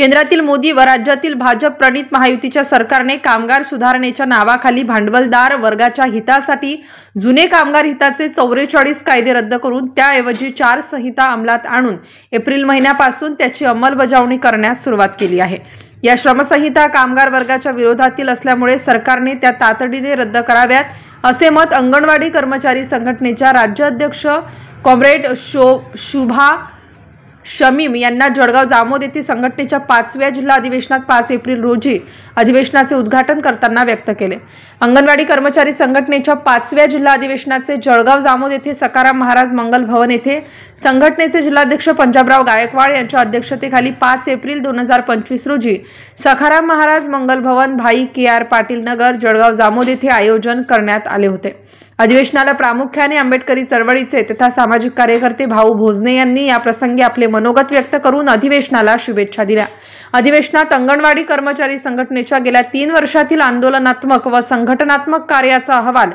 केंद्रातील मोदी व राज्यातील भाजप प्रणित महायुतीच्या सरकारने कामगार सुधारणेच्या नावाखाली भांडवलदार वर्गाच्या हितासाठी जुने कामगार हिताचे 44 कायदे रद्द करून त्याऐवजी 4 संहिता अंमलात आणून एप्रिल महिन्यापासून त्याची अंमलबजावणी करण्यास सुरुवात केली आहे। या श्रमसंहिता कामगार वर्गाच्या विरोधातील असल्यामुळे सरकारने त्या तातडीने रद्द कराव्यात, असे मत अंगणवाडी कर्मचारी संघटनेच्या राज्याध्यक्ष कॉम्रेड शुभा शमीम यांना जळगाव जामोद येथे संघटनेच्या 5व्या जिल्हा अधिवेशनात 5 एप्रिल रोजी अधिवेशनाचे उद्घाटन करताना व्यक्त केले। अंगणवाडी कर्मचारी संघटनेच्या 5व्या जिल्हा अधिवेशनाचे जळगाव जामोद येथे सखाराम महाराज मंगल भवन येथे संघटनेचे जिल्हाध्यक्ष पंजाबराव गायकवाड यांच्या अध्यक्षतेखाली 5 एप्रिल 2025 रोजी सखाराम महाराज मंगल भवन, भाई KR पाटील नगर, जळगाव जामोद येथे आयोजन करण्यात आले होते। अधिवेशनाला प्रामुख्याने आंबेडकरी चळवळीचे तथा सामाजिक कार्यकर्ते भाऊ भोजने यांनी या प्रसंगी आपले मनोगत व्यक्त करून अधिवेशनाला शुभेच्छा दिल्या। अधिवेशनात अंगणवाडी कर्मचारी संघटनेच्या गेल्या 3 वर्षातील आंदोलनात्मक व संघटनात्मक कार्याचा अहवाल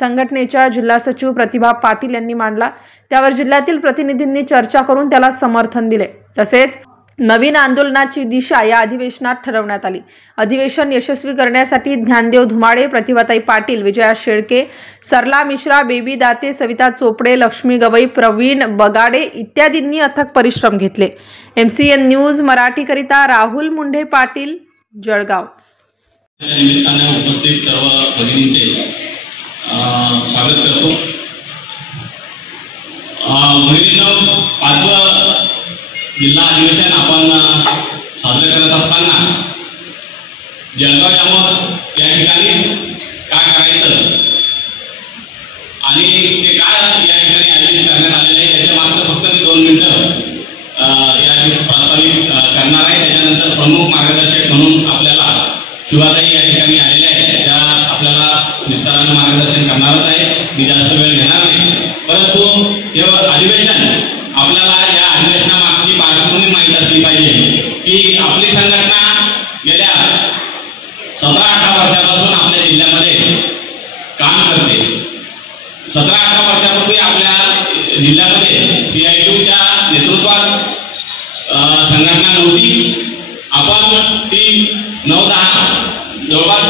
संघटनेच्या जिल्हा सचिव प्रतिभा पाटील यांनी मांडला। त्यावर जिल्ह्यातील प्रतिनिधींनी चर्चा करून त्याला समर्थन दिले। तसेच नवीन आंदोलनाची दिशा या अधिवेशनात ठरवण्यात आली। अधिवेशन यशस्वी करण्यासाठी ज्ञानदेव धुमाडे, प्रतिभाताई पाटील, विजया शेळके, सरला मिश्रा, बेबी दाते, सविता चोपडे, लक्ष्मी गवई, प्रवीण बगाडे इत्यादींनी अथक परिश्रम घेतले। MCN न्यूज मराठी करिता राहुल मुंढे पाटील, जळगाव। निमित्ताने उपस्थित सर्व भगिनींचे स्वागत करतो। भगिनींनो, 5वं जिल्हा अधिवेशन आपण साजरे करत असताना जळगाव जामोद या ठिकाणीच काय करायचं आणि ते काय या ठिकाणी आयोजित करण्यात आलेले आहे त्याच्या मागचं फक्त मी 2 मिनिटं या प्रस्तावित करणार आहे। त्याच्यानंतर प्रमुख मार्गदर्शक म्हणून आपल्याला शुभाताई या ठिकाणी आलेल्या आहेत, त्या आपल्याला विस्ताराने मार्गदर्शन करणारच आहे। मी जास्त वेळ घेणार नाही, परंतु हे अधिवेशन आपल्याला या अधिवेशनामागची पार्श्वभूमी माहीत असली पाहिजे की आपली संघटना गेल्या 17-18 वर्षापासून आपल्या जिल्ह्यामध्ये काम करते। 17-18 वर्षापूर्वी आपल्या जिल्ह्यामध्ये CITUच्या नेतृत्वात संघटना नव्हती। आपण ती 9-10 जवळपास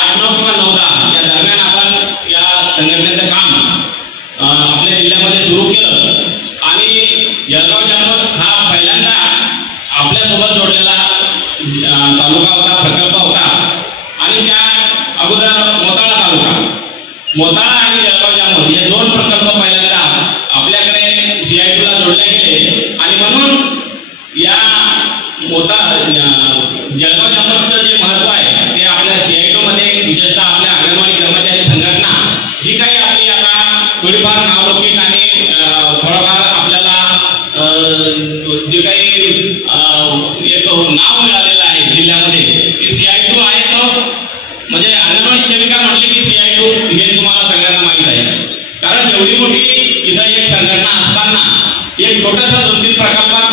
8-9 किंवा 9-10 या दरम्यान आपण या संघटनेचं काम आपल्या जिल्ह्यामध्ये सुरू केलं आणि जळगाव जामोद हा पहिल्यांदा आपल्यासोबत जोडलेला तालुका होता, प्रकल्प होता आणि त्या अगोदर मोताळा आणि जळगाव जामोद हे 2 प्रकल्प पहिल्यांदा आपल्याकडे CITUला जोडले गेले आणि म्हणून या जळगाव जामोदचं जे महत्व आहे ते आपल्या CITUमध्ये विशेषतः आपल्या अंगणवाडी कर्मचारी संघटना जी काही आपली आता थोडीफार नावलौकिक आणि थोडंफार आपल्याला जे काही एक नाव मिळालेलं आहे जिल्ह्यामध्ये ते CITU आहे। तो म्हणजे अंगणवाडी सेविका म्हटले की CITU हे तुम्हाला सगळ्यांना माहीत आहे, कारण एवढी मोठी इथं एक संघटना असताना एक छोटासा 2-3 प्रकल्पात